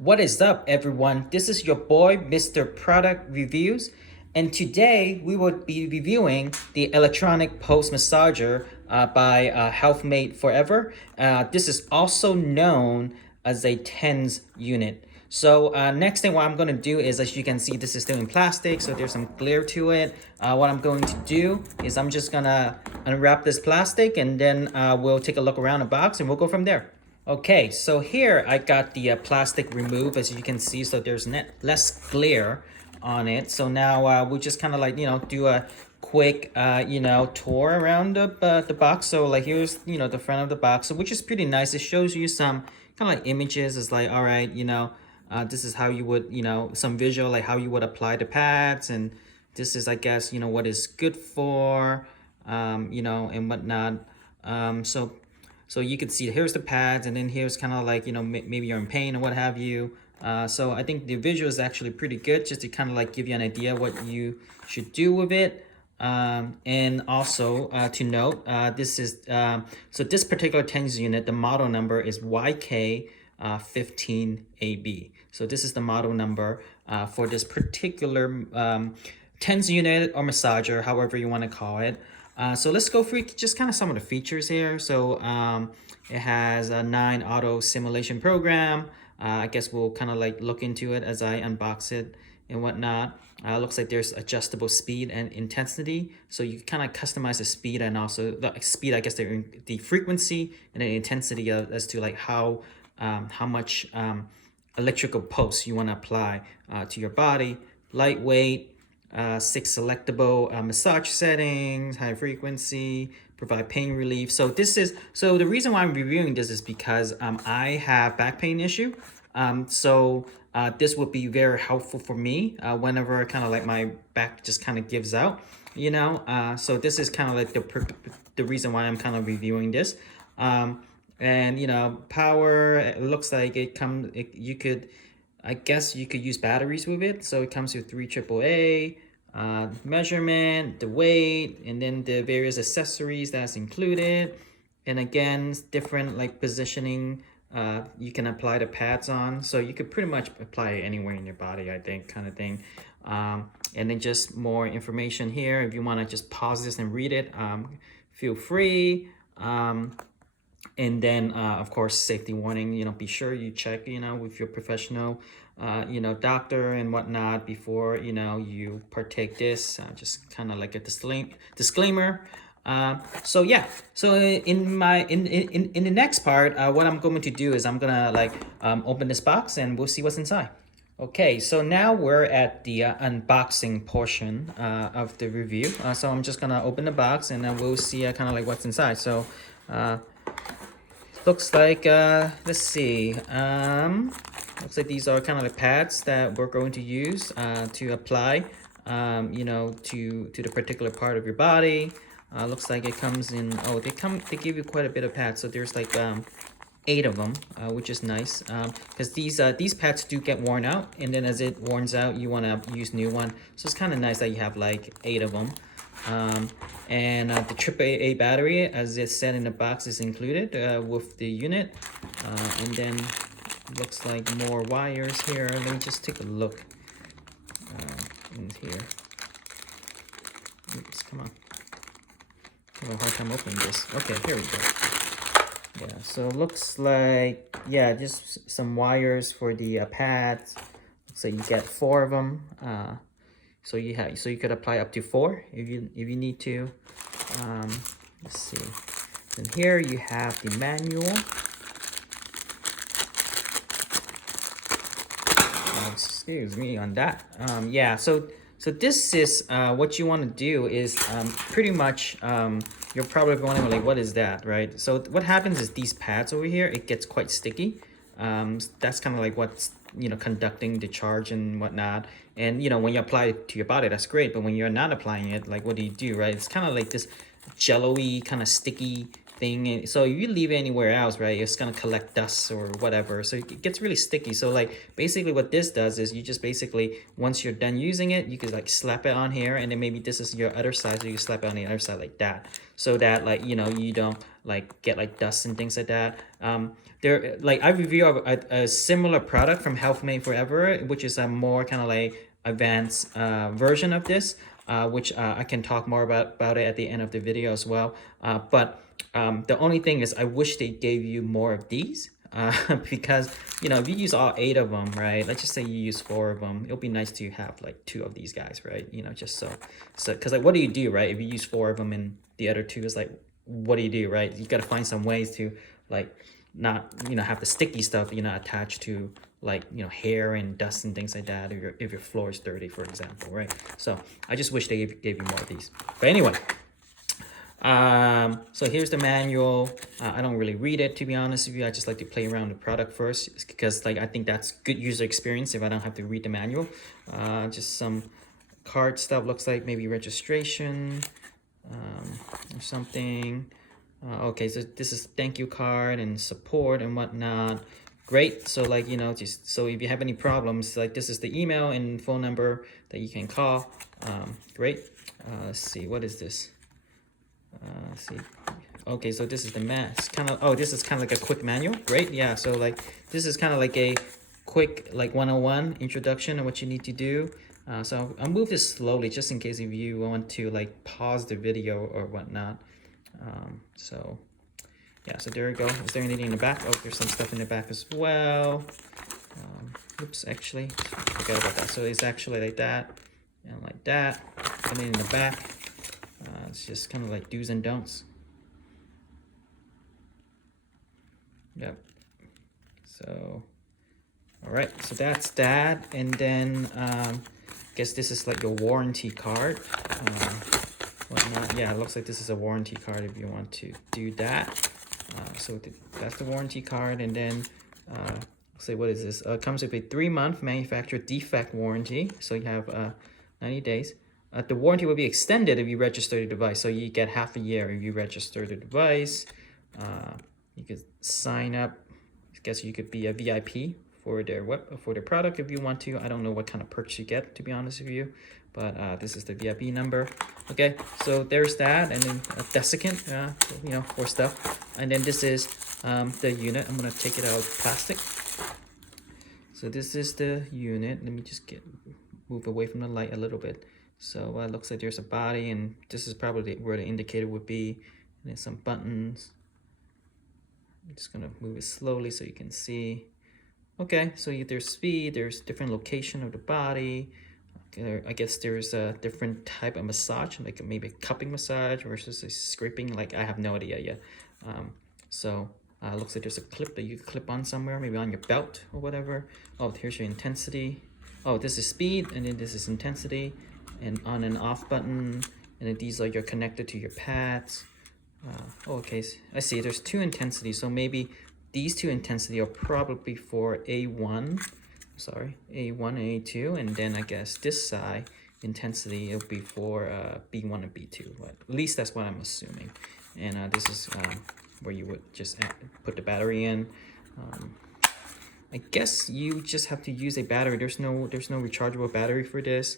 What is up, everyone? This is your boy, Mr. Product Reviews, and today we will be reviewing the electronic pulse massager by HealthmateForever. This is also known as a TENS unit. So next thing what I'm going to do is, as you can see, this is still in plastic, so there's some glare to it. What I'm going to do is I'm just going to unwrap this plastic, and then we'll take a look around the box and we'll go from there. Okay, so here I got the plastic removed, as you can see, so there's less glare on it. So now we'll just kind of like, do a quick, tour around the box. So like here's, the front of the box, which is pretty nice. It shows you some kind of like images. It's like, all right, this is how you would, some visual, like how you would apply the pads. And this is, I guess, what is good for, and whatnot. So you can see here's the pads, and then here's kind of like, maybe you're in pain or what have you. So I think the visual is actually pretty good, just to kind of like give you an idea what you should do with it. And also to note, this is, so this particular TENS unit, the model number is YK15AB. So this is the model number for this particular TENS unit or massager, however you want to call it. So let's go through just kind of some of the features here. So it has a 9 auto simulation program. I guess we'll kind of like look into it as I unbox it and whatnot. Looks like there's adjustable speed and intensity. So you kind of customize the speed, and also the speed, I guess the frequency and the intensity as to like how much electrical pulse you want to apply to your body. Lightweight. 6 selectable massage settings, high frequency, provide pain relief. So the reason why I'm reviewing this is because I have back pain issue. So this would be very helpful for me whenever kind of like my back just kind of gives out, so this is kind of like the reason why I'm kind of reviewing this. And power, it looks like I guess you could use batteries with it. So it comes with 3 AAA, measurement, the weight, and then the various accessories that's included. And again, different like positioning you can apply the pads on. So you could pretty much apply it anywhere in your body, I think, kind of thing. And then just more information here. If you want to just pause this and read it, feel free. And then, of course, safety warning, be sure you check, with your professional, doctor and whatnot before, you partake this. Just kind of like a disclaimer. So yeah, so in the next part, what I'm going to do is I'm going to like open this box and we'll see what's inside. Okay, so now we're at the unboxing portion of the review. So I'm just going to open the box and then we'll see kind of like what's inside. So, looks like, let's see, looks like these are kind of the pads that we're going to use to apply, to the particular part of your body. Looks like it comes in, they give you quite a bit of pads. So there's like 8 of them, which is nice, because these pads do get worn out, and then as it worns out, you want to use new one. So it's kind of nice that you have like 8 of them. And the AAA battery, as it said in the box, is included with the unit. And then looks like more wires here. Let me just take a look in here. Oops, come on. I have a hard time opening this. Okay, here we go. Yeah, so it looks like, yeah, just some wires for the pads. Looks like you get 4 of them. So you could apply up to 4 if you need to. Let's see. And here you have the manual. Excuse me on that. Yeah. So this is what you want to do is pretty much you're probably wondering like, what is that, right? So what happens is these pads over here, it gets quite sticky. That's kind of like what's conducting the charge and whatnot. And when you apply it to your body, that's great, but when you're not applying it, like what do you do, right? It's kind of like this jello-y kind of sticky thing. So if you leave it anywhere else, right, it's gonna collect dust or whatever. So it gets really sticky. So like basically what this does is you just basically, once you're done using it, you can like slap it on here, and then maybe this is your other side, so you slap it on the other side like that, so that like, you know, you don't like get like dust and things like that. There, like I review a similar product from HealthmateForever, which is a more kind of like advanced version of this, which I can talk more about it at the end of the video as well. But the only thing is I wish they gave you more of these, because, you know, if you use all 8 of them, right, let's just say you use 4 of them, it'll be nice to have like 2 of these guys, right, you know, just so because like what do you do, right, if you use 4 of them and the other 2 is like, what do you do, right? You got to find some ways to like not, you know, have the sticky stuff, you know, attached to like, you know, hair and dust and things like that, or if your floor is dirty, for example, right? So I just wish they gave you more of these. But anyway, so here's the manual. I don't really read it, to be honest with you. I just like to play around the product first, because like I think that's good user experience if I don't have to read the manual. Just some card stuff, looks like maybe registration or something. Okay, so this is thank you card and support and whatnot. Great. So like, you know, just so if you have any problems, like this is the email and phone number that you can call. Great. Let's see, what is this? Let's see. Okay, so this is the mask. Kind of, oh, this is kind of like a quick manual. Great. Yeah, so like this is kind of like a quick like 101 introduction of what you need to do. So I'll move this slowly just in case if you want to like pause the video or whatnot. So yeah, so there we go. Is there anything in the back? Oh, there's some stuff in the back as well. Oops, actually, forgot about that. So it's actually like that and like that. And then in the back, it's just kind of like do's and don'ts. Yep. So, all right, so that's that. And then I guess this is like your warranty card. Whatnot. Yeah, it looks like this is a warranty card if you want to do that. So that's the warranty card. And then say, what is this? Comes with a 3-month manufacturer defect warranty. So you have 90 days. The warranty will be extended if you register the device. So you get half a year if you register the device. You could sign up. I guess you could be a VIP for their product if you want to. I don't know what kind of perks you get, to be honest with you, but this is the VIP number. Okay, so there's that, and then a desiccant, you know, for stuff. And then this is the unit. I'm gonna take it out of plastic. So this is the unit. Let me just move away from the light a little bit. So it looks like there's a body, and this is probably where the indicator would be. And then some buttons. I'm just gonna move it slowly so you can see. Okay, so there's speed, there's different location of the body. I guess there's a different type of massage, like maybe a cupping massage versus a scraping. Like I have no idea yet. So looks like there's a clip that you can clip on somewhere, maybe on your belt or whatever. Oh, here's your intensity. Oh, this is speed, and then this is intensity, and on and off button. And then these are your connected to your pads. Okay, I see. There's 2 intensities, so maybe these 2 intensity are probably for A1. Sorry, A1 and A2, and then I guess this side intensity it'll be for B1 and B2. But at least that's what I'm assuming. And this is where you would just put the battery in. I guess you just have to use a battery. There's no rechargeable battery for this.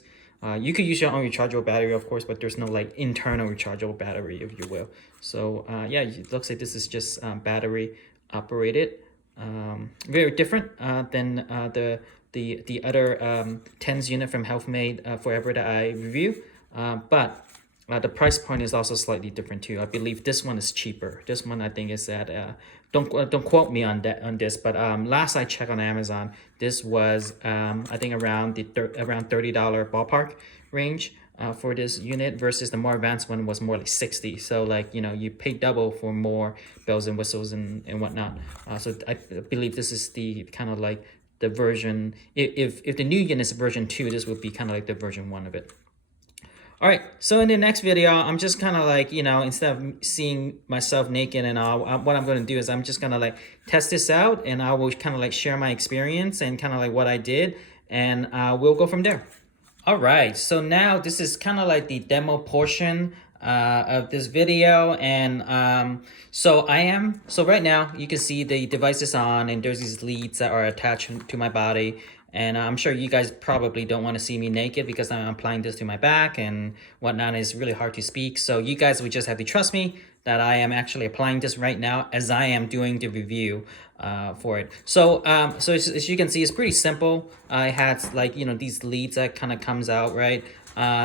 You could use your own rechargeable battery, of course, but there's no like internal rechargeable battery, if you will. So yeah, it looks like this is just battery operated. Very different than the other TENS unit from HealthmateForever that I review. But the price point is also slightly different too. I believe this one is cheaper. This one I think is at don't quote me on this, but last I checked on Amazon, this was I think around around $30 ballpark range for this unit, versus the more advanced one was more like 60. So like, you know, you pay double for more bells and whistles and whatnot. So I believe this is the kind of like the version. If the new unit is version 2, this would be kind of like the version 1 of it. All right, so in the next video, I'm just kind of like, you know, instead of seeing myself naked and all, what I'm going to do is I'm just going to like test this out, and I will kind of like share my experience and kind of like what I did, and we'll go from there. All right, so now this is kind of like the demo portion of this video. And so right now you can see the device is on, and there's these leads that are attached to my body. And I'm sure you guys probably don't want to see me naked because I'm applying this to my back and whatnot. It's really hard to speak. So you guys would just have to trust me that I am actually applying this right now as I am doing the review for it. So as you can see, it's pretty simple. I had like, these leads that kind of comes out, right?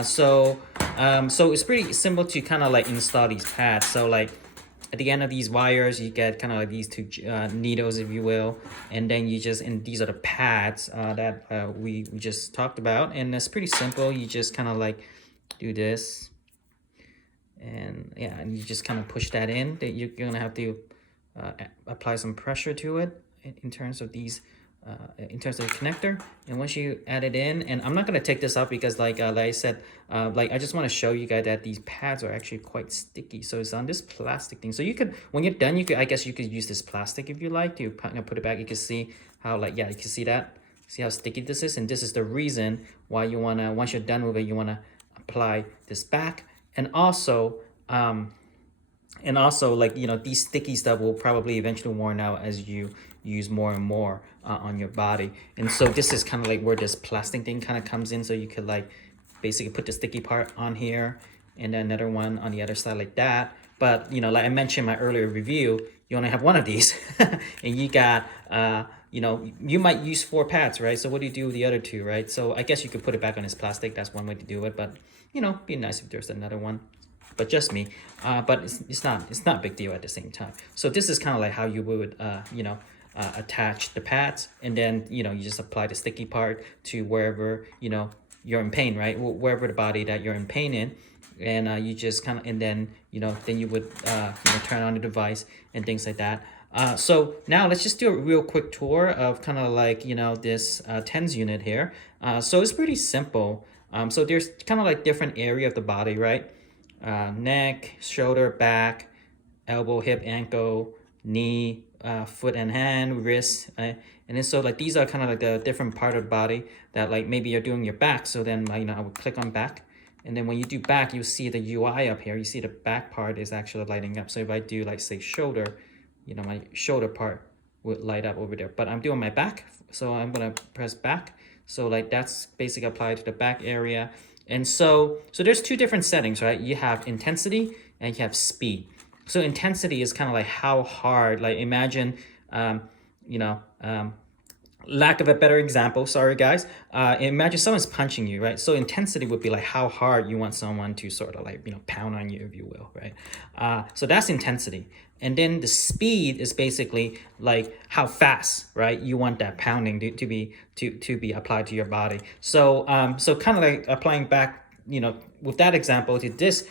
So it's pretty simple to kind of like install these pads. So like at the end of these wires, you get kind of like these two needles, if you will, and then and these are the pads that we just talked about, and it's pretty simple. You just kind of like do this, and yeah, and you just kind of push that in. That you're gonna have to apply some pressure to it in terms of these. In terms of the connector, and once you add it in, and I'm not going to take this up because like I said, I just want to show you guys that these pads are actually quite sticky. So it's on this plastic thing, so you could, when you're done, I guess you could use this plastic if you like to put it back. You can see how, like, yeah, you can see that, see how sticky this is, and this is the reason why you want to, once you're done with it, you want to apply this back. And also like, these sticky stuff will probably eventually worn out as you use more and more on your body. And so this is kind of like where this plastic thing kind of comes in. So you could like basically put the sticky part on here and then another one on the other side like that. But like I mentioned in my earlier review, you only have one of these and you got you might use 4 pads, right? So what do you do with the other 2, right? So I guess you could put it back on this plastic. That's one way to do it, but be nice if there's another one. But just me, but it's not a big deal at the same time. So this is kind of like how you would attach the pads, and then you just apply the sticky part to wherever you're in pain, right? Wherever the body that you're in pain in, and you just kind of, and then then you would turn on the device and things like that. So now let's just do a real quick tour of kind of like this TENS unit here. So it's pretty simple. So there's kind of like different area of the body, right? Neck, shoulder, back, elbow, hip, ankle, knee, foot and hand, wrist, and then so like these are kind of like the different part of the body that like maybe you're doing your back. So then I would click on back, and then when you do back, you see the UI up here. You see the back part is actually lighting up. So if I do like say shoulder, my shoulder part would light up over there. But I'm doing my back, so I'm gonna press back. So like that's basically applied to the back area. And so there's 2 different settings, right? You have intensity and you have speed. So intensity is kind of like how hard, like imagine, lack of a better example, sorry guys, imagine someone's punching you, right? So intensity would be like how hard you want someone to sort of like, pound on you, if you will, right? So that's intensity. And then the speed is basically like how fast, right, you want that pounding to be applied to your body. So so kind of like applying back, with that example to this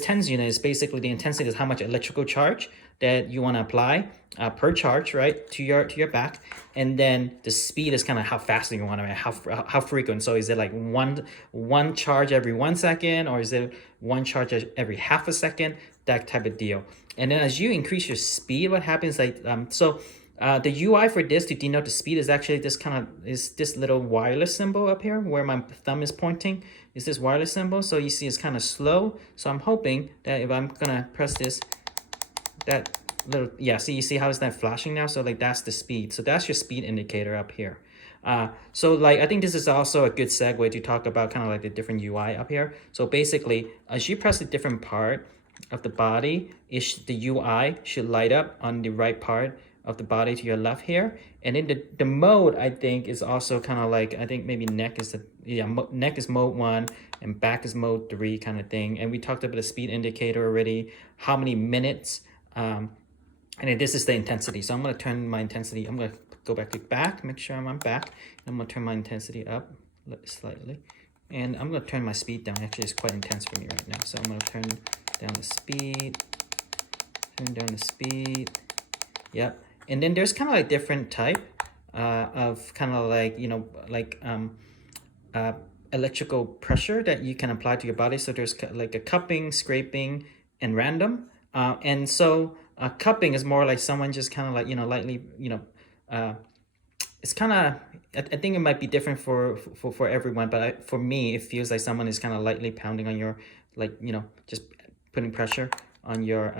TENS unit is basically the intensity is how much electrical charge that you want to apply per charge, right, to your back. And then the speed is kind of how fast you want to, how frequent. So is it like one charge every 1 second, or is it one charge every half a second, that type of deal. And then as you increase your speed, what happens, like the UI for this to denote the speed is actually this little wireless symbol up here where my thumb is pointing, is this wireless symbol. So you see it's kind of slow. So I'm hoping that if I'm gonna press this, that little, yeah, see, you see how is that flashing now? So like that's the speed. So that's your speed indicator up here. So like I think this is also a good segue to talk about kind of like the different UI up here. So basically, as you press a different part of the body, the UI should light up on the right part of the body to your left here. And then the mode, I think, is also kind of like, I think maybe neck is neck is mode 1 and back is mode 3 kind of thing. And we talked about the speed indicator already, how many minutes, and then this is the intensity. So I'm going to turn my intensity, I'm going to go back to back, make sure I'm on back. I'm going to turn my intensity up slightly. And I'm going to turn my speed down. Actually, it's quite intense for me right now. So I'm going to turn down the speed, turn down the speed. Yep. And then there's kind of like different type of kind of like, electrical pressure that you can apply to your body. So there's like a cupping, scraping, and random. And so cupping is more like someone just kind of like, lightly, it's kind of, I think it might be different for everyone, but for me, it feels like someone is kind of lightly pounding on your like, just putting pressure on your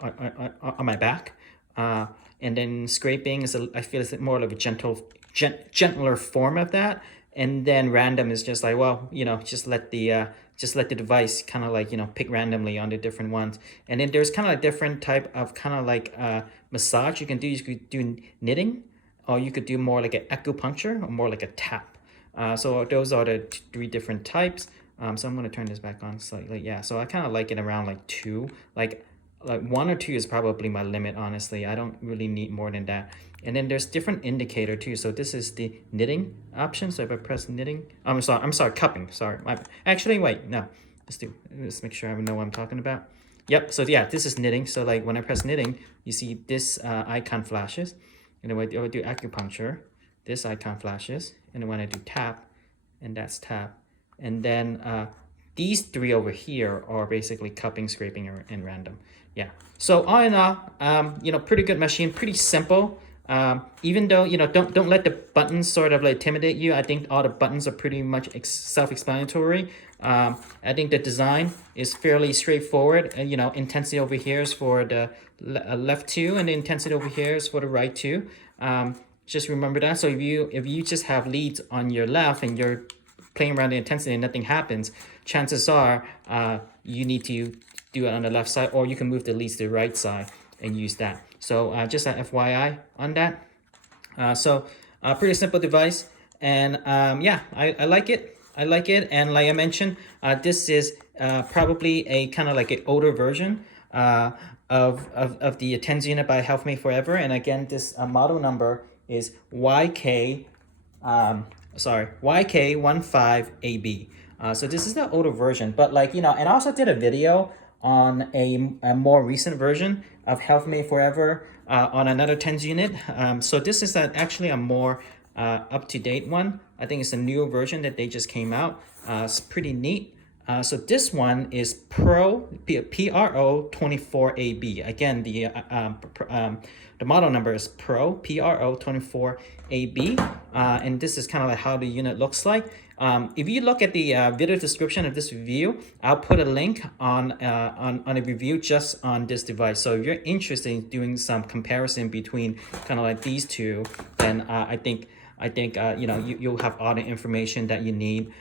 on my back. And then scraping is I feel it's more of a gentler form of that. And then random is just like, well, just let the device kind of like, pick randomly on the different ones. And then there's kind of a different type of kind of like massage you can do. You could do knitting, or you could do more like an acupuncture, or more like a tap. So those are the 3 different types. So I'm going to turn this back on slightly. Yeah, so I kind of like it around like 2. Like 1 or 2 is probably my limit, honestly. I don't really need more than that. And then there's different indicator too. So this is the knitting option. So if I press knitting, I'm sorry, cupping. Sorry. Actually, wait, no. Let's make sure I know what I'm talking about. Yep. So yeah, this is knitting. So like when I press knitting, you see this icon flashes. And then when I do acupuncture, this icon flashes. And then when I do tap, and that's tap. And then these 3 over here are basically cupping, scraping, and random. Yeah. So all in all, pretty good machine, pretty simple. Even though, don't let the buttons sort of like intimidate you. I think all the buttons are pretty much self-explanatory. I think the design is fairly straightforward. Intensity over here is for the left 2, and the intensity over here is for the right 2. Just remember that. So if you just have leads on your left and you're playing around the intensity and nothing happens, chances are you need to do it on the left side, or you can move the leads to the right side and use that. So just an FYI on that. So pretty simple device, and yeah, I like it. I like it, and like I mentioned, this is probably a kind of like an older version of the TENS unit by HealthmateForever. And again, this model number is YK15AB. So this is the older version, but like, and I also did a video on a more recent version of HealthmateForever on another TENS unit. So this is actually a more up-to-date one. I think it's a newer version that they just came out. It's pretty neat. So this one is PRO24AB. Again, the model number is PRO24AB, and this is kind of like how the unit looks like. If you look at the video description of this review, I'll put a link on a review just on this device. So if you're interested in doing some comparison between kind of like these 2, then I think you'll have all the information that you need.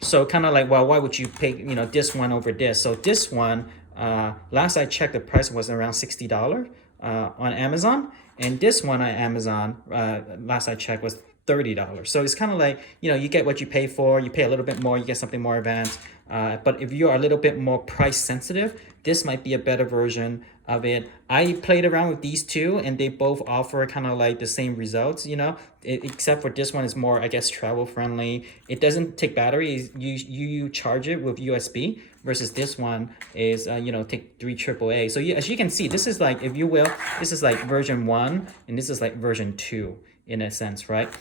So kind of like, well, why would you pick this one over this? So this one, last I checked, the price was around $60 on Amazon, and this one on Amazon, last I checked, was $30. So it's kind of like, you get what you pay for. You pay a little bit more, you get something more advanced. But if you are a little bit more price sensitive, this might be a better version of it. I played around with these 2, and they both offer kind of like the same results, except for this one is more, I guess, travel friendly. It doesn't take battery. You charge it with USB, versus this one is, take 3 AAA. So as you can see, this is like, if you will, this is like version 1, and this is like version 2 in a sense, right?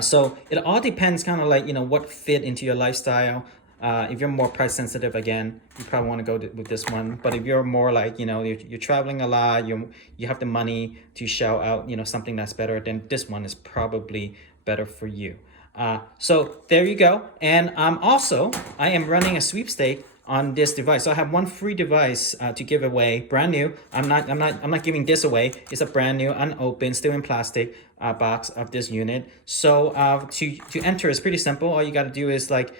So it all depends kind of like, what fit into your lifestyle. If you're more price sensitive, again, you probably want to go with this one. But if you're more like, you're traveling a lot, you have the money to shell out, something that's better, then this one is probably better for you. So there you go. And also, I am running a sweepstake on this device. So I have one free device to give away, brand new. I'm not giving this away. It's a brand new, unopened, still in plastic box of this unit. So to enter is pretty simple. All you got to do is like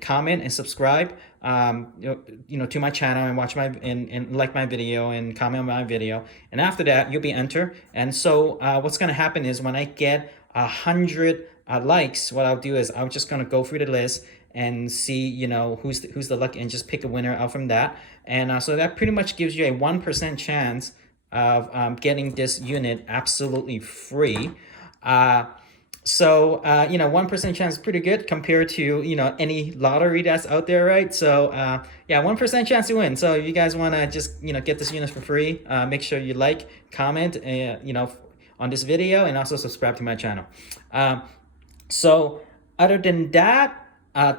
comment and subscribe to my channel, and watch and like my video and comment on my video. And after that, you'll be entered. And so what's gonna happen is when I get 100 likes, what I'll do is I'm just gonna go through the list and see, who's the lucky, and just pick a winner out from that. And so that pretty much gives you a 1% chance of getting this unit absolutely free. 1% chance is pretty good compared to, any lottery that's out there, right? So yeah, 1% chance to win. So if you guys want to just, get this unit for free, make sure you like, comment, on this video, and also subscribe to my channel. So other than that,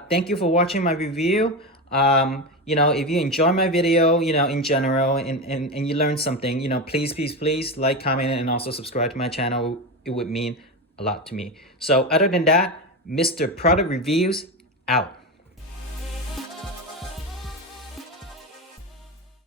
thank you for watching my review. If you enjoy my video, in general, and you learn something, please like, comment, and also subscribe to my channel. It would mean a lot to me. So other than that, Mr. Product Reviews out.